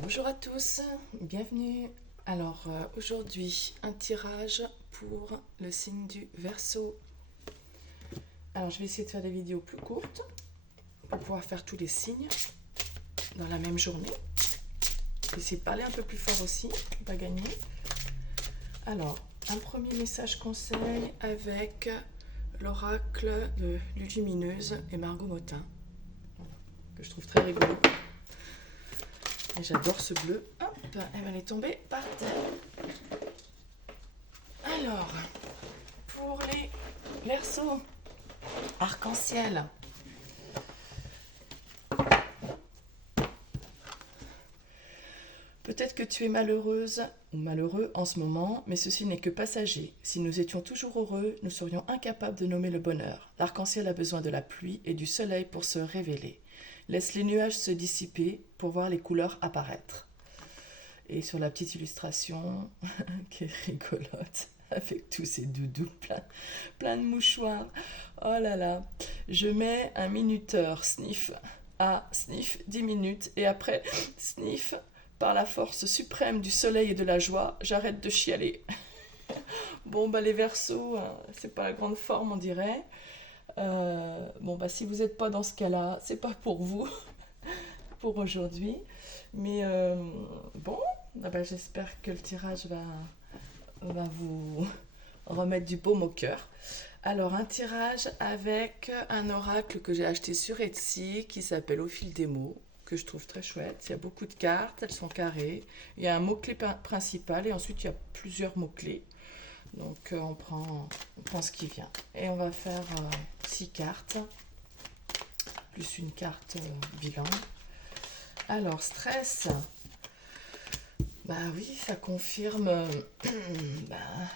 Bonjour à tous, bienvenue. Alors aujourd'hui, un tirage pour le signe du Verseau. Alors je vais essayer de faire des vidéos plus courtes pour pouvoir faire tous les signes dans la même journée. Je vais essayer de parler un peu plus fort aussi, pas gagner. Alors, un premier message conseil avec l'oracle de Lumineuse et Margot Motin, que je trouve très rigolo. Et j'adore ce bleu. Hop, elle est tombée par terre. Alors, pour les Verseaux, arc-en-ciel. Peut-être que tu es malheureuse ou malheureux en ce moment, mais ceci n'est que passager. Si nous étions toujours heureux, nous serions incapables de nommer le bonheur. L'arc-en-ciel a besoin de la pluie et du soleil pour se révéler. Laisse les nuages se dissiper pour voir les couleurs apparaître. Et sur la petite illustration, qui est rigolote, avec tous ces doudous plein de mouchoirs. Oh là là, je mets un minuteur sniff à sniff 10 minutes et après sniff par la force suprême du soleil et de la joie, j'arrête de chialer. Bon bah les Verseaux, c'est pas la grande forme on dirait. Bon bah si vous n'êtes pas dans ce cas-là, c'est pas pour vous pour aujourd'hui. Mais bon, bah, j'espère que le tirage va vous remettre du baume au cœur. Alors, un tirage avec un oracle que j'ai acheté sur Etsy qui s'appelle Au fil des mots, que je trouve très chouette. Il y a beaucoup de cartes, elles sont carrées. Il y a un mot-clé principal et ensuite il y a plusieurs mots-clés. Donc, on prend ce qui vient. Et on va faire 6 cartes, plus une carte bilan. Alors, stress. Bah oui, ça confirme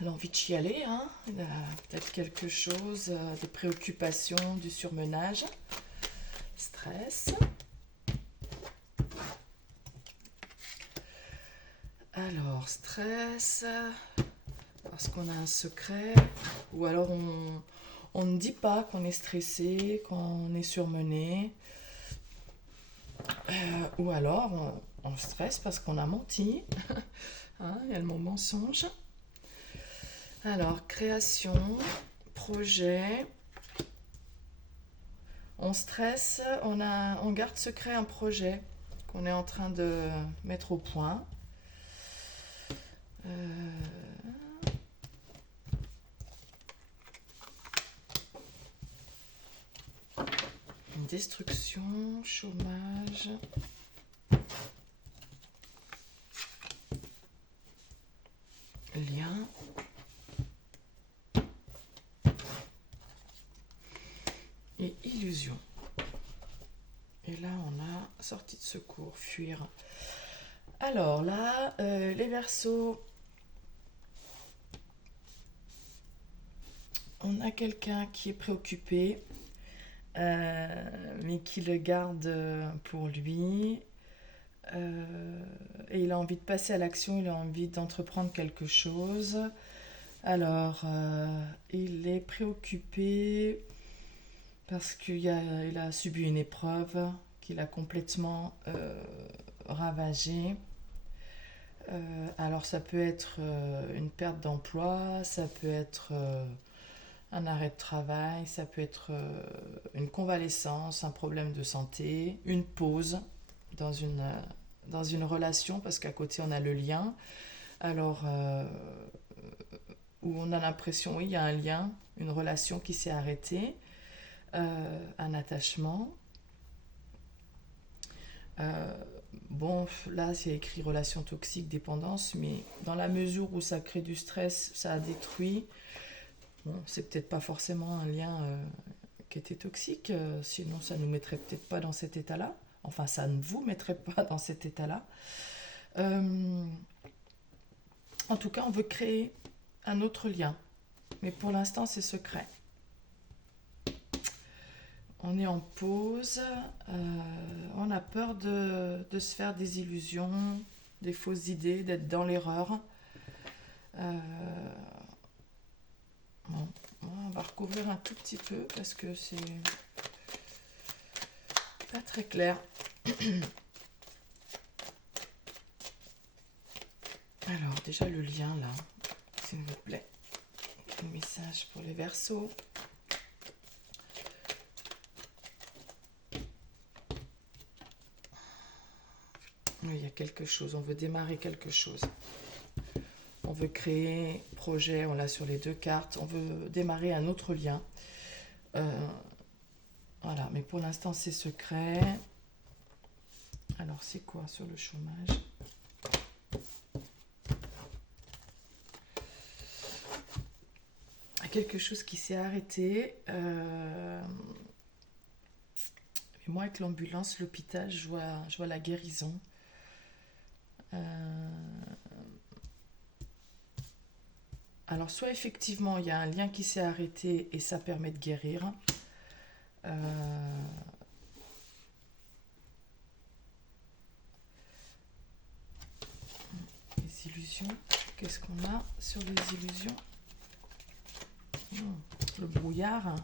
l'envie de chialer, hein. Il y a peut-être quelque chose, des préoccupations, du surmenage, stress. Alors, stress, parce qu'on a un secret, ou alors on ne dit pas qu'on est stressé, qu'on est surmené, ou alors on stresse parce qu'on a menti, hein, il y a le mot mensonge. Alors, création, projet, on stresse, on garde secret un projet qu'on est en train de mettre au point. Destruction, chômage. Lien. Et illusion. Et là, on a sortie de secours, fuir. Alors là, les Verseaux, on a quelqu'un qui est préoccupé, mais qui le garde pour lui. Et il a envie de passer à l'action, il a envie d'entreprendre quelque chose. Alors, il est préoccupé parce qu'il a subi une épreuve qu'il a complètement ravagée. Alors, ça peut être une perte d'emploi, ça peut être un arrêt de travail, ça peut être une convalescence, un problème de santé, une pause dans une relation, parce qu'à côté, on a le lien. Alors, où on a l'impression, oui, il y a un lien, une relation qui s'est arrêtée, un attachement. Bon, là, c'est écrit relation toxique, dépendance, mais dans la mesure où ça crée du stress, ça a détruit. Bon, c'est peut-être pas forcément un lien qui était toxique, sinon ça nous mettrait peut-être pas dans cet état-là. Enfin, ça ne vous mettrait pas dans cet état-là. En tout cas, on veut créer un autre lien, mais pour l'instant, c'est secret. On est en pause, on a peur de se faire des illusions, des fausses idées, d'être dans l'erreur. Bon, on va recouvrir un tout petit peu parce que c'est pas très clair. Alors, déjà le lien là, s'il vous plaît. Un message pour les Verseaux. Oui, il y a quelque chose, on veut démarrer quelque chose. On veut créer projet, on l'a sur les deux cartes, on veut démarrer un autre lien. Voilà, mais pour l'instant c'est secret. Alors c'est quoi sur le chômage? Quelque chose qui s'est arrêté. Mais moi avec l'ambulance, l'hôpital, je vois la guérison. Alors soit effectivement il y a un lien qui s'est arrêté et ça permet de guérir. Les illusions, qu'est-ce qu'on a sur les illusions? Le brouillard.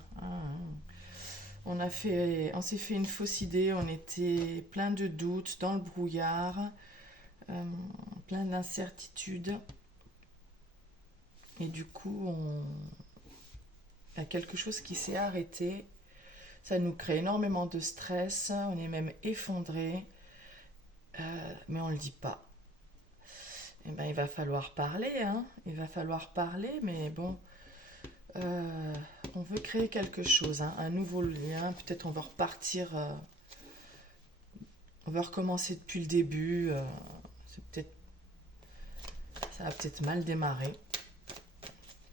On s'est fait une fausse idée, on était plein de doutes dans le brouillard, plein d'incertitudes. Et du coup, il y a quelque chose qui s'est arrêté. Ça nous crée énormément de stress, on est même effondré, mais on ne le dit pas. Eh ben, il va falloir parler, il va falloir parler, mais bon, on veut créer quelque chose, un nouveau lien, peut-être on va repartir, on va recommencer depuis le début, ça va peut-être mal démarrer,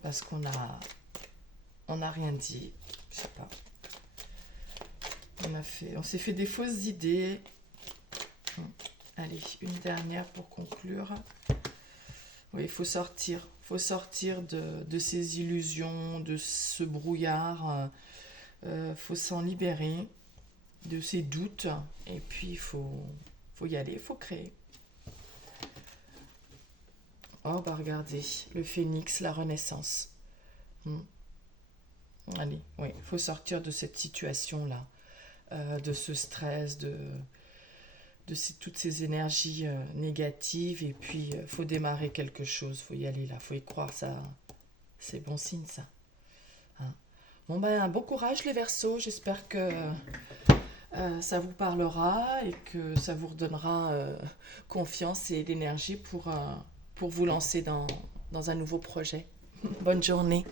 parce qu'on a rien dit, je sais pas. On s'est fait des fausses idées. Allez, une dernière pour conclure. Oui, il faut sortir de ces illusions, de ce brouillard. Faut s'en libérer de ces doutes. Et puis, il faut y aller, il faut créer. Oh, bah regardez, le phénix, la renaissance. Allez, oui, il faut sortir de cette situation-là. De ce stress, de toutes ces énergies négatives, et puis faut démarrer quelque chose, faut y aller là, faut y croire, ça c'est bon signe ça. Bon ben bon courage les Verseaux, j'espère que ça vous parlera et que ça vous redonnera confiance et l'énergie pour vous lancer dans un nouveau projet. Bonne journée.